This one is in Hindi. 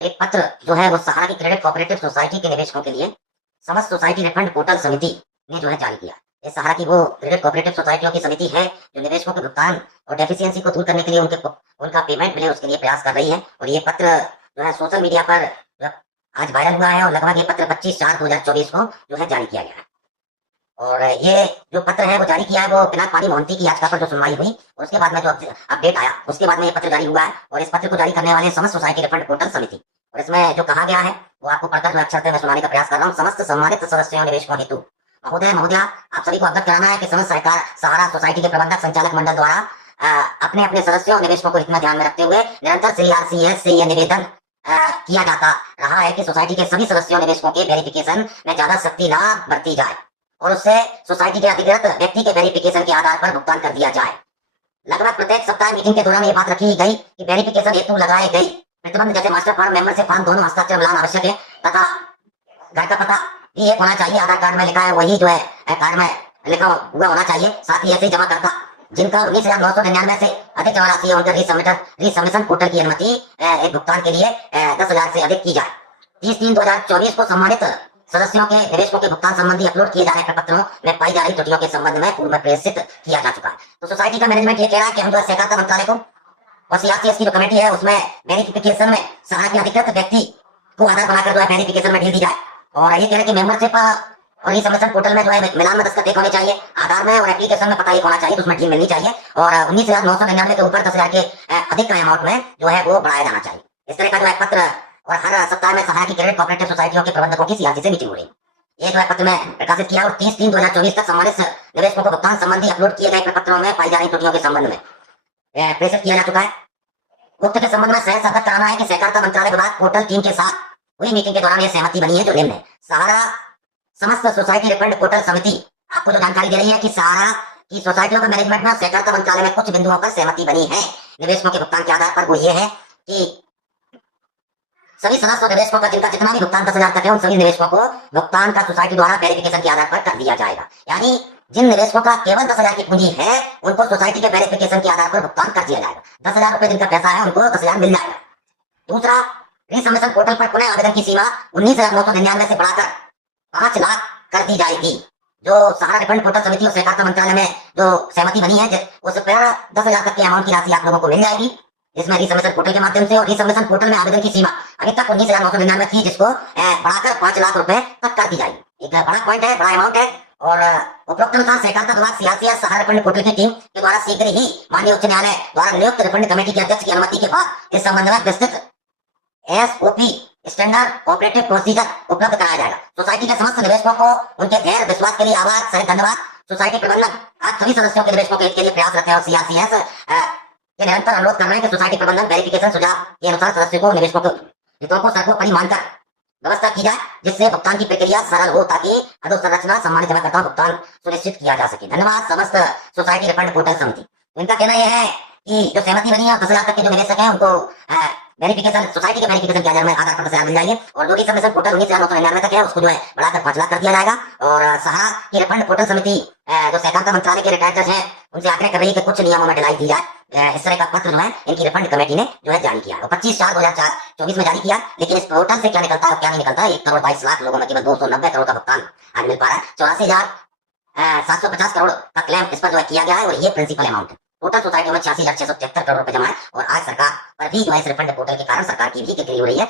एक पत्र जो है वो सहारा की क्रेडिट कोऑपरेटिव सोसाइटी के निवेशकों के लिए समस्त सोसाइटी रिफंड पोर्टल समिति ने जो है जारी किया। ये सहारा की वो क्रेडिट कोऑपरेटिव सोसाइटियों की समिति है जो निवेशकों के भुगतान और डेफिशिएंसी को दूर करने के लिए उनका पेमेंट मिले उसके लिए प्रयास कर रही है। और ये पत्र जो है सोशल मीडिया पर आज वायरल हुआ है और लगभग ये पत्र 25/4/2024 को जो है जारी किया गया है। और ये जो पत्र है वो जारी किया है वो पिनाक पानी मोहंती की याचिका पर जो सुनवाई हुई और उसके बाद में जो अपडेट आया उसके बाद में ये पत्र जारी हुआ है। और इस पत्र को जारी करने वाले समस्त सोसाइटी रिफंड पोर्टल समिति, और इसमें जो कहा गया है वो आपको पढ़कर जो अक्षर में सुनाने का प्रयास कर रहा हूँ। समस्त सम्मानित सदस्यों निवेशकों हेतु महोदय महोदया, आप सभी को अवगत कराना है कि समस्त सहकार सहारा सोसाइटी के प्रबंधक संचालक मंडल द्वारा अपने अपने सदस्यों और निवेशकों को हित में ध्यान में रखते हुए निरंतर CRCS से यह निवेदन किया जाता रहा है कि सोसाइटी के सभी सदस्यों निवेशकों के वेरिफिकेशन में ज्यादा सख्ती न बरती जाए और उससे सोसाइटी के अधिकृत व्यक्ति के वेरिफिकेशन के आधार पर भुगतान कर दिया जाए। लगभग प्रत्येक सप्ताह मीटिंग के दौरान ये बात रखी गई कि वेरिफिकेशन हेतु लगाए गई प्रतिबंध जैसे मास्टर फॉर्म, मेंबर से फॉर्म दोनों हस्ताक्षर मिलाना आवश्यक है तथा घर का पता भी एक होना चाहिए। आधार कार्ड में लिखा है वही जो है कार्ड में लिखा हुआ होना चाहिए। साथ ही ऐसे जमा करता जिनका 19,999 से अधिक जमा राशि है उनके रीसबमिशन पोर्टल की अनुमति एक भुगतान के लिए 10,000 से अधिक की जाए। 30/3/2024 को सम्मानित सदस्यों के निवेशकों के भुगतान संबंधी अपलोड किए जा रहे प्रपत्रों में पाई जा रही त्रुटियों के संबंध में पूर्व में प्रेषित किया जा चुका है। तो सोसाइटी का मैनेजमेंट ये कह रहा है कि हम जो सहकारिता मंत्रालय को और CRCS की जो कमेटी है उसमें वेरिफिकेशन में सहारा के अधिकृत व्यक्ति को आधार बनाकर जो है वेरिफिकेशन में ढील दी जाए। और ये कह रहे हैं कि मेंबरशिप और रीसबमिशन पोर्टल में जो है मिलान में दस्तखत एक होने चाहिए, आधार में और एप्लीकेशन में पता एक होना चाहिए, तो उसमें ढील मिलनी चाहिए। और 19,999 के ऊपर 10,000 के अधिक का अमाउंट में जो है वो बढ़ाया जाना चाहिए। इस तरह का जो है पत्र और हर सप्ताह में सहारा की क्रेडिट कोऑपरेटिव सोसाइटियों के प्रबंधकों की CRC से मीटिंग हो रही है। ये जो है पत्र में प्रकाशित किया और 30/3/2024 तक सम्मानित निवेशकों को भुगतान संबंधी अपलोड किए गए प्रपत्रों में पाई जा रही त्रुटियों के संबंध में प्रेषित किया जा चुका है। उक्त के संबंध में सहज अवगत कराना है कि सहकारिता मंत्रालय विभाग पोर्टल टीम के साथ हुई मीटिंग के दौरान यह सहमति बनी है जो निम्न है। सहारा समस्त सोसाइटी रिफंड पोर्टल समिति आपको जो जानकारी दे रही है कि सहारा की सोसाइटियों के मैनेजमेंट में सहकारिता मंत्रालय में कुछ बिंदुओं पर सहमति बनी है निवेशकों के भुगतान के आधार पर। वो ये है कि सभी सदस्य और निवेशकों का जिनका जितना भी भुगतान 10,000 तक है उन सभी निवेशकों को भुगतान का सोसाइटी द्वारा वेरिफिकेशन के आधार पर कर दिया जाएगा। यानी जिन निवेशकों का केवल 10,000 की पूंजी है उनको सोसाइटी के वेरिफिकेशन के आधार पर भुगतान कर दिया जाएगा। 10,000 रुपए जिनका पैसा है उनको 10,000 मिल जाएगा। दूसरा, रीसबमिशन पोर्टल पर पुनः आवेदन की सीमा 19,999 से बढ़ाकर 5 लाख कर दी जाएगी। जो सहारा रिफंड पोर्टल समिति और सहकारिता मंत्रालय में जो सहमति बनी है उस पर 10,000 तक की अमाउंट की राशि आप लोगों को मिल जाएगी, जिसमें रीसबमिशन पोर्टल के माध्यम से। और रीसबमिशन पोर्टल में आवेदन की सीमा अभी तक 19,999 थी जिसको बढ़ाकर 5 लाख रुपए तक कर दी जाएगी। एक बड़ा पॉइंट है, बड़ा अमाउंट है। और उपरोक्त अनुसार सहकारिता विभाग CRCS सहारा रिफंड पोर्टल की टीम के द्वारा शीघ्र ही माननीय उच्च न्यायालय द्वारा नियुक्त रिफंड कमेटी के अध्यक्ष की अनुमति के बाद इस संबंध में विस्तृत SOP स्टैंडर्ड ऑपरेटिव प्रोसीजर उपलब्ध कराया जाएगा। सोसाइटी के समस्त निवेशकों को उनके धैर्य विश्वास के लिए आभार सहित धन्यवाद। सोसाइटी प्रबंधक आज सभी सदस्यों के निवेशकों के हित के लिए प्रयासरत है और CRCS के निरंतर अनुरोध कर रहे हैं कि सोसाइटी प्रबंधन वेरिफिकेशन सुझाव के अनुसार सदस्यों को निवेशकों के हितों को सर्वोपरि मानकर व्यवस्था की जाए जिससे भुगतान की प्रक्रिया सरल हो ताकि अधोसंरचना सम्मानित जमाकर्ताओं भुगतान सुनिश्चित किया जा सके। धन्यवाद समस्त सोसाइटी रिफंड पोर्टल समिति। इनका कहना यह है कि जो सहमति बनी है 10,000 तक के जो निवेशक हैं उनको वेरिफिकेशन सोसाइटी के वेरिफिकेशन के आधार पर 10,000 मिल जाएंगे। और जो रीसबमिशन पोर्टल 19,999 तक है उसको जो है बढ़ाकर 5 लाख कर दिया जाएगा। और सहारा की रिफंड पोर्टल समिति जो सहकारिता मंत्रालय के रिटायर्ड जज हैं उनसे आग्रह कर रही है कि कुछ नियमों में ढिलाई दी जाए। इस तरह का पत्र जो है इनकी रिफंड कमेटी ने जो है जारी किया, 25/4/2024 में जारी किया। लेकिन इस पोर्टल से क्या निकलता है और क्या नहीं निकलता है, 1,22,00,000 लोगों में केवल 290 करोड़ का भुगतान आज मिल पा रहा है। 84,750 करोड़ का क्लेम इस पर जो है किया गया है और ये प्रिंसिपल अमाउंट है। टोटल सोसाइटी में 86,673 करोड़ रुपए जमा है। और आज सरकार पर भी जो है इस रिफंड पोर्टल के कारण सरकार की भी गिरगिरी हो रही है।